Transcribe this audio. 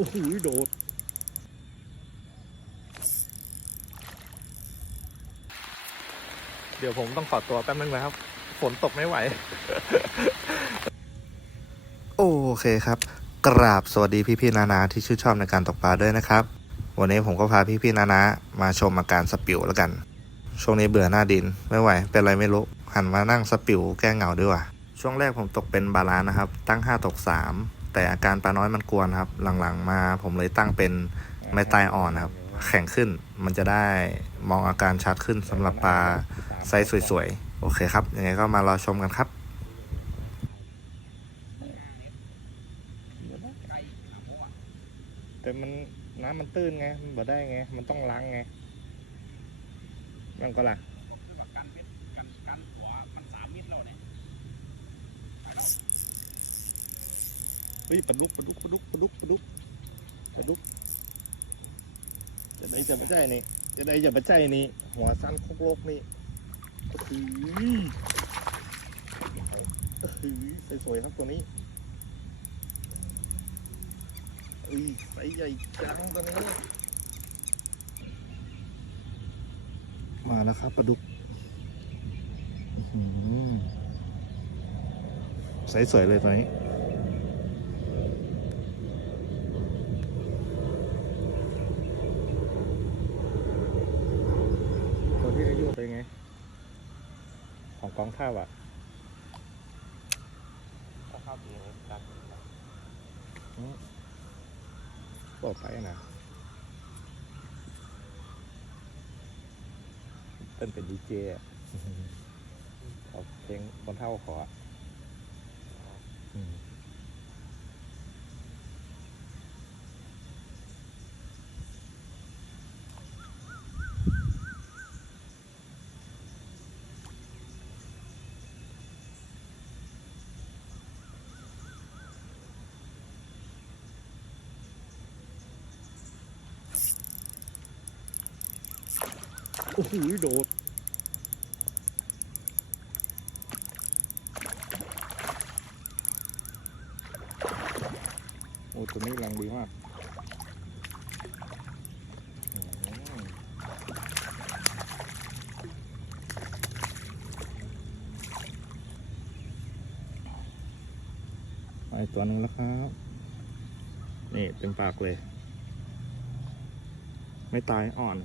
โอ้โหโดดเดี๋ยวผมต้องขอตัวแป๊บนึงนะครับ ฝนตกไม่ไหว โอเคครับ กราบสวัสดีพี่ๆนานาที่ชื่นชอบในการตกปลาด้วยนะครับ วันนี้ผมก็พาพี่ๆนานามาชมอาการสปิวแล้วกัน ช่วงนี้เบื่อหน้าดินไม่ไหว เป็นไรไม่รู้ หันมานั่งสปิวแก้เหงาดีกว่าช่วงแรกผมตกเป็นบาลานซ์นะครับ ตั้ง 5 ตก 3 แต่อาการปลาน้อยมันกวนครับ หลังๆมาผมเลยตั้งเป็นไม้ตายอ่อนครับ แข็งขึ้นมันจะได้มองอาการชัดขึ้นสำหรับปลาไซส์สวยๆ โอเคครับ ยังไงก็มารอชมกันครับแต่มันน้ำมันตื้นไง มันบ่ได้ไง มันต้องล้างไงนั่นก็ล่ะ คือแบบกันเม็ดกันกันหัวมันสามเม็ดแล้วเนี่ย เฮ้ยปลาดุกปลาดุกปลาดุกปลาดุกปลาดุกปลาดุกจะได้จะม่ใจนี่จะได้จะม่ใจนี่หัวสั้นโคกโลกนี่โอ้โหโอ้โหสวยๆครับตัวนี้เอ้ยไซส์ใหญ่จังตัวนี้มาแล้วครับปลาดุกอื้อหือไซส์สวยเลยตัวนี้ ตัวที่อายุเป็นไง ของกองท้าวอะก็เข้าตีเลยกันบอกไปนะเต้นเป็นดีเจอะขอเพลงคนเท่าขอ อ้โหโดดโอ้ตัวนี้แรงดีมากอืมมาอีกตัวหนึ่งแล้วครับ นี่เต็มปากเลย ไม่ตายอ่อน